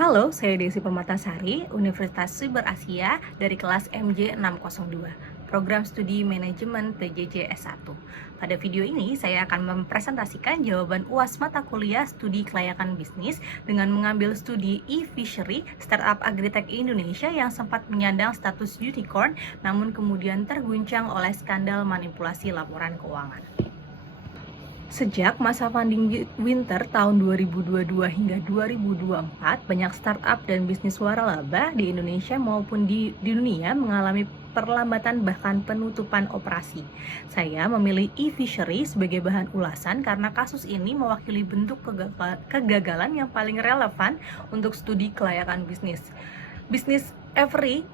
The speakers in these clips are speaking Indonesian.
Halo, saya Desi Permatasari, Universitas Siber Asia dari kelas MJ602, Program Studi Manajemen PJJ S1. Pada video ini, saya akan mempresentasikan jawaban UAS mata kuliah Studi Kelayakan Bisnis dengan mengambil studi e-Fishery Startup Agritech Indonesia yang sempat menyandang status unicorn, namun kemudian terguncang oleh skandal manipulasi laporan keuangan. Sejak masa funding winter tahun 2022 hingga 2024, banyak startup dan bisnis waralaba di Indonesia maupun di dunia mengalami perlambatan bahkan penutupan operasi. Saya memilih e-Fishery sebagai bahan ulasan karena kasus ini mewakili bentuk kegagalan yang paling relevan untuk studi kelayakan bisnis. Bisnis every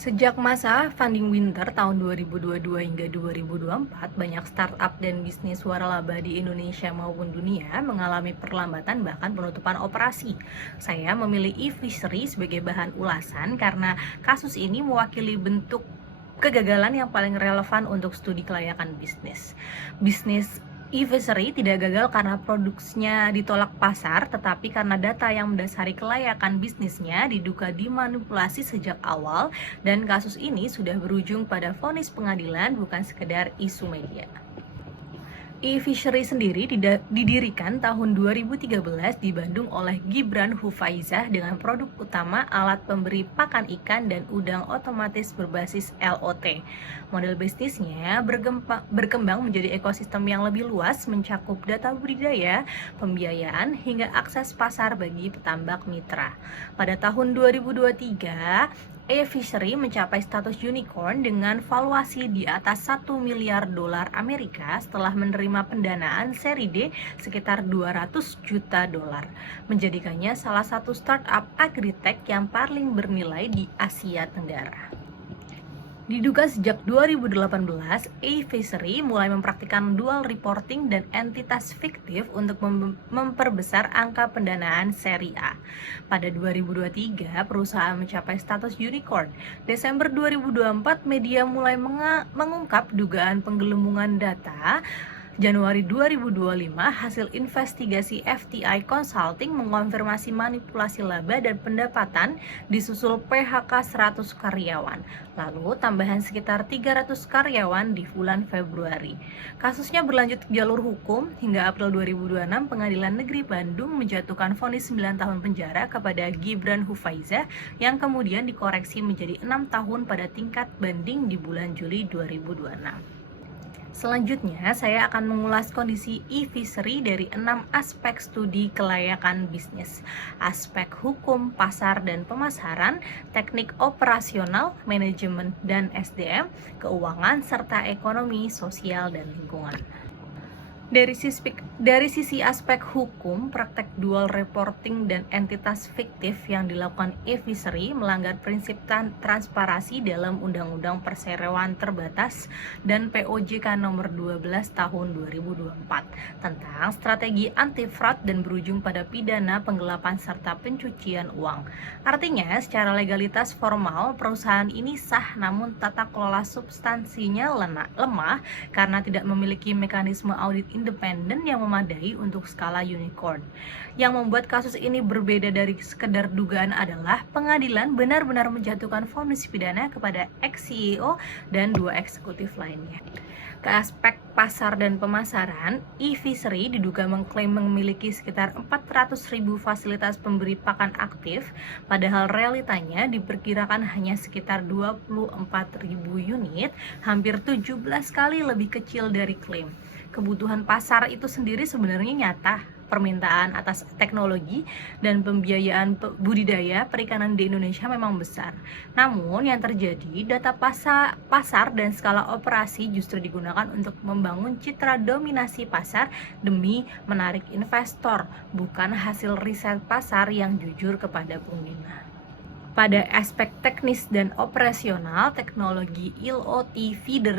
Sejak masa funding winter tahun 2022 hingga 2024, banyak startup dan bisnis waralaba di Indonesia maupun dunia mengalami perlambatan bahkan penutupan operasi. Saya memilih e-Fishery sebagai bahan ulasan karena kasus ini mewakili bentuk kegagalan yang paling relevan untuk studi kelayakan bisnis. Bisnis e-Fishery tidak gagal karena produksinya ditolak pasar, tetapi karena data yang mendasari kelayakan bisnisnya diduga dimanipulasi sejak awal, dan kasus ini sudah berujung pada vonis pengadilan, bukan sekedar isu media. e-Fishery sendiri didirikan tahun 2013 di Bandung oleh Gibran Hufaizah dengan produk utama alat pemberi pakan ikan dan udang otomatis berbasis LOT. Model bisnisnya berkembang menjadi ekosistem yang lebih luas, mencakup data budidaya, pembiayaan, hingga akses pasar bagi petambak mitra. Pada tahun 2023, e-Fishery mencapai status unicorn dengan valuasi di atas 1 miliar dolar Amerika setelah menerima pendanaan seri D sekitar 200 juta dolar, menjadikannya salah satu startup agritech yang paling bernilai di Asia Tenggara. Diduga sejak 2018, e-Fishery mulai mempraktikkan dual reporting dan entitas fiktif untuk memperbesar angka pendanaan seri A. Pada 2023, perusahaan mencapai status unicorn. Desember 2024, media mulai mengungkap dugaan penggelembungan data. Januari 2025, hasil investigasi FTI Consulting mengonfirmasi manipulasi laba dan pendapatan disusul PHK 100 karyawan, lalu tambahan sekitar 300 karyawan di bulan Februari. Kasusnya berlanjut ke jalur hukum hingga April 2026, Pengadilan Negeri Bandung menjatuhkan vonis 9 tahun penjara kepada Gibran Hufaizah yang kemudian dikoreksi menjadi 6 tahun pada tingkat banding di bulan Juli 2026. Selanjutnya, saya akan mengulas kondisi e-Fishery dari 6 aspek studi kelayakan bisnis: aspek hukum, pasar dan pemasaran, teknik operasional, manajemen dan SDM, keuangan, serta ekonomi, sosial, dan lingkungan. Dari sisi aspek hukum, praktek dual reporting dan entitas fiktif yang dilakukan e-Fishery melanggar prinsip transparansi dalam Undang-Undang Perseroan Terbatas dan POJK nomor 12 tahun 2024 tentang strategi anti-fraud dan berujung pada pidana penggelapan serta pencucian uang. Artinya, secara legalitas formal, perusahaan ini sah, namun tata kelola substansinya lemah karena tidak memiliki mekanisme audit independen yang memadai untuk skala unicorn. Yang membuat kasus ini berbeda dari sekedar dugaan adalah pengadilan benar-benar menjatuhkan vonis pidana kepada ex-CEO dan 2 eksekutif lainnya. Ke aspek pasar dan pemasaran, e-Fishery diduga mengklaim memiliki sekitar 400.000 fasilitas pemberi pakan aktif, padahal realitanya diperkirakan hanya sekitar 24.000 unit, hampir 17 kali lebih kecil dari klaim. Kebutuhan pasar itu sendiri sebenarnya nyata. Permintaan atas teknologi dan pembiayaan budidaya perikanan di Indonesia memang besar. Namun yang terjadi, data pasar dan skala operasi justru digunakan untuk membangun citra dominasi pasar demi menarik investor, bukan hasil riset pasar yang jujur kepada pengguna. Pada aspek teknis dan operasional, teknologi LOT feeder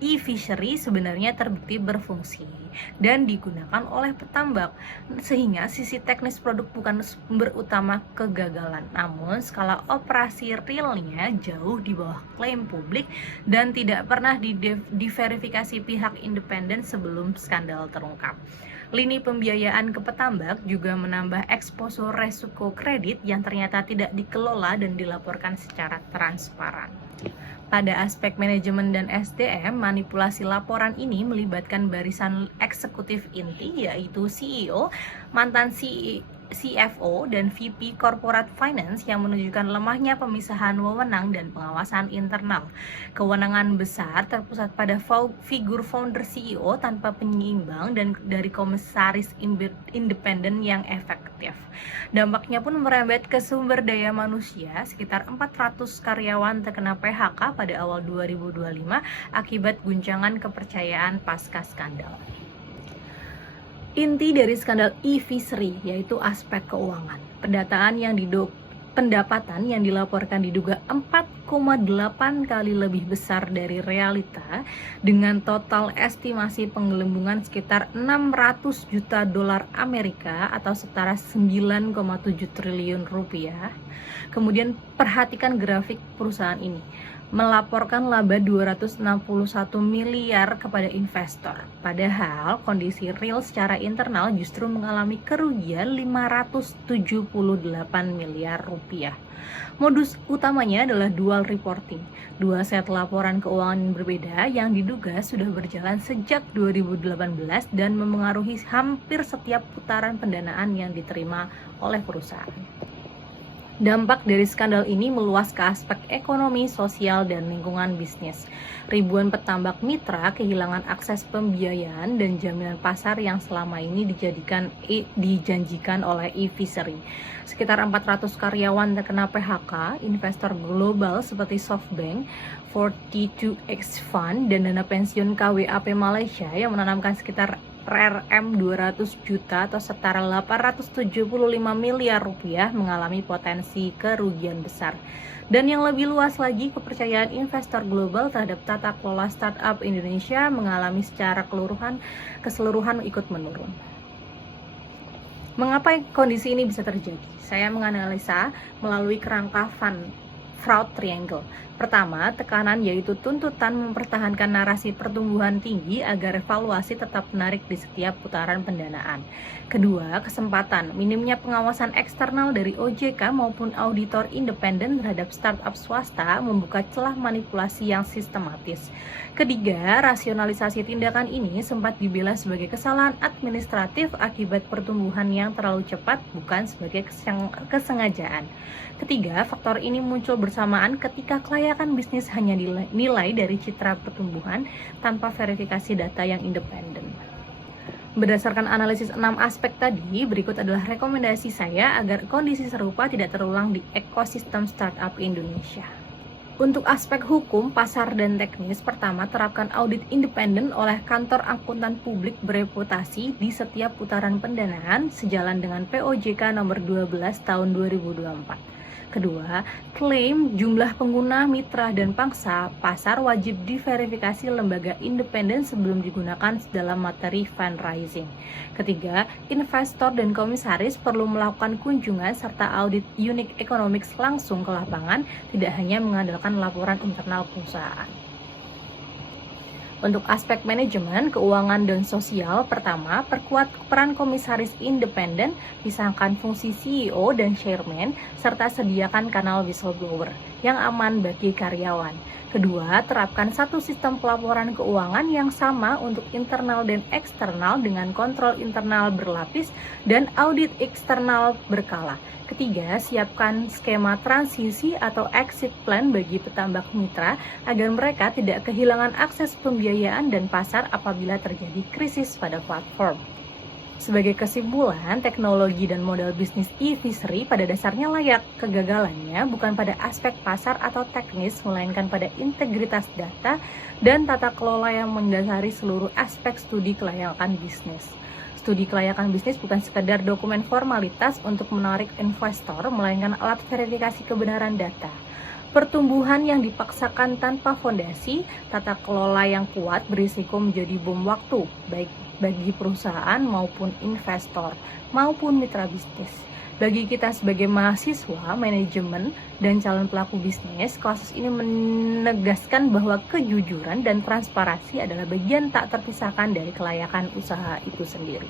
e-Fishery sebenarnya terbukti berfungsi dan digunakan oleh petambak, sehingga sisi teknis produk bukan sumber utama kegagalan, namun skala operasi realnya jauh di bawah klaim publik dan tidak pernah diverifikasi pihak independen sebelum skandal terungkap. Lini pembiayaan ke petambak juga menambah eksposur resiko kredit yang ternyata tidak dikelola dan dilaporkan secara transparan. Pada aspek manajemen dan SDM, manipulasi laporan ini melibatkan barisan eksekutif inti, yaitu CEO, mantan CFO, dan VP Corporate Finance yang menunjukkan lemahnya pemisahan wewenang dan pengawasan internal. Kewenangan besar terpusat pada figur founder CEO tanpa penyeimbang dan dari komisaris independen yang efektif. Dampaknya pun merembet ke sumber daya manusia, sekitar 400 karyawan terkena PHK pada awal 2025 akibat guncangan kepercayaan pasca skandal. Inti dari skandal e-Fishery yaitu aspek keuangan. Pendapatan yang dilaporkan diduga 4,8 kali lebih besar dari realita dengan total estimasi penggelembungan sekitar 600 juta dolar Amerika atau setara 9,7 triliun rupiah. Kemudian perhatikan grafik perusahaan ini. Melaporkan laba 261 miliar kepada investor. Padahal kondisi real secara internal justru mengalami kerugian 578 miliar rupiah. Modus utamanya adalah dual reporting, dua set laporan keuangan berbeda yang diduga sudah berjalan sejak 2018 dan memengaruhi hampir setiap putaran pendanaan yang diterima oleh perusahaan. Dampak dari skandal ini meluas ke aspek ekonomi, sosial, dan lingkungan bisnis. Ribuan petambak mitra kehilangan akses pembiayaan dan jaminan pasar yang selama ini dijanjikan oleh e-Fishery. Sekitar 400 karyawan terkena PHK, investor global seperti SoftBank, 42X Fund, dan dana pensiun KWAP Malaysia yang menanamkan sekitar RRM 200 juta atau setara 875 miliar rupiah mengalami potensi kerugian besar. Dan yang lebih luas lagi, kepercayaan investor global terhadap tata kelola startup Indonesia mengalami secara keseluruhan ikut menurun. Mengapa kondisi ini bisa terjadi? Saya menganalisa melalui kerangka fraud triangle. Pertama, tekanan yaitu tuntutan mempertahankan narasi pertumbuhan tinggi agar evaluasi tetap menarik di setiap putaran pendanaan. Kedua, kesempatan, minimnya pengawasan eksternal dari OJK maupun auditor independen terhadap startup swasta membuka celah manipulasi yang sistematis. Ketiga, rasionalisasi tindakan ini sempat dibela sebagai kesalahan administratif akibat pertumbuhan yang terlalu cepat, bukan sebagai kesengajaan. Ketiga, faktor ini muncul bersamaan ketika kelayakan bisnis hanya dinilai dari citra pertumbuhan tanpa verifikasi data yang independen. Berdasarkan analisis 6 aspek tadi, berikut adalah rekomendasi saya agar kondisi serupa tidak terulang di ekosistem startup Indonesia. Untuk aspek hukum, pasar, dan teknis, pertama, terapkan audit independen oleh kantor akuntan publik bereputasi di setiap putaran pendanaan sejalan dengan POJK nomor 12 tahun 2024. Kedua, klaim jumlah pengguna, mitra, dan pangsa pasar wajib diverifikasi lembaga independen sebelum digunakan dalam materi fundraising. Ketiga, investor dan komisaris perlu melakukan kunjungan serta audit unit economics langsung ke lapangan, tidak hanya mengandalkan laporan internal perusahaan. Untuk aspek manajemen, keuangan, dan sosial, pertama, perkuat peran komisaris independen, pisahkan fungsi CEO dan chairman, serta sediakan kanal whistleblower yang aman bagi karyawan. Kedua, terapkan satu sistem pelaporan keuangan yang sama untuk internal dan eksternal dengan kontrol internal berlapis dan audit eksternal berkala. Ketiga, siapkan skema transisi atau exit plan bagi petambak mitra agar mereka tidak kehilangan akses pembiayaan dan pasar apabila terjadi krisis pada platform. Sebagai kesimpulan, teknologi dan model bisnis e-Fishery pada dasarnya layak. Kegagalannya bukan pada aspek pasar atau teknis, melainkan pada integritas data dan tata kelola yang mendasari seluruh aspek studi kelayakan bisnis. Studi kelayakan bisnis bukan sekedar dokumen formalitas untuk menarik investor, melainkan alat verifikasi kebenaran data. Pertumbuhan yang dipaksakan tanpa fondasi, tata kelola yang kuat berisiko menjadi bom waktu, baik bagi perusahaan maupun investor, maupun mitra bisnis. Bagi kita sebagai mahasiswa, manajemen, dan calon pelaku bisnis, kasus ini menegaskan bahwa kejujuran dan transparansi adalah bagian tak terpisahkan dari kelayakan usaha itu sendiri.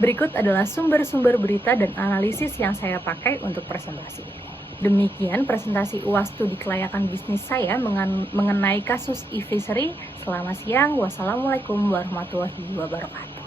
Berikut adalah sumber-sumber berita dan analisis yang saya pakai untuk presentasi. Demikian presentasi UAS Studi Kelayakan Bisnis saya mengenai kasus e-fishery. Selamat siang, wassalamualaikum warahmatullahi wabarakatuh.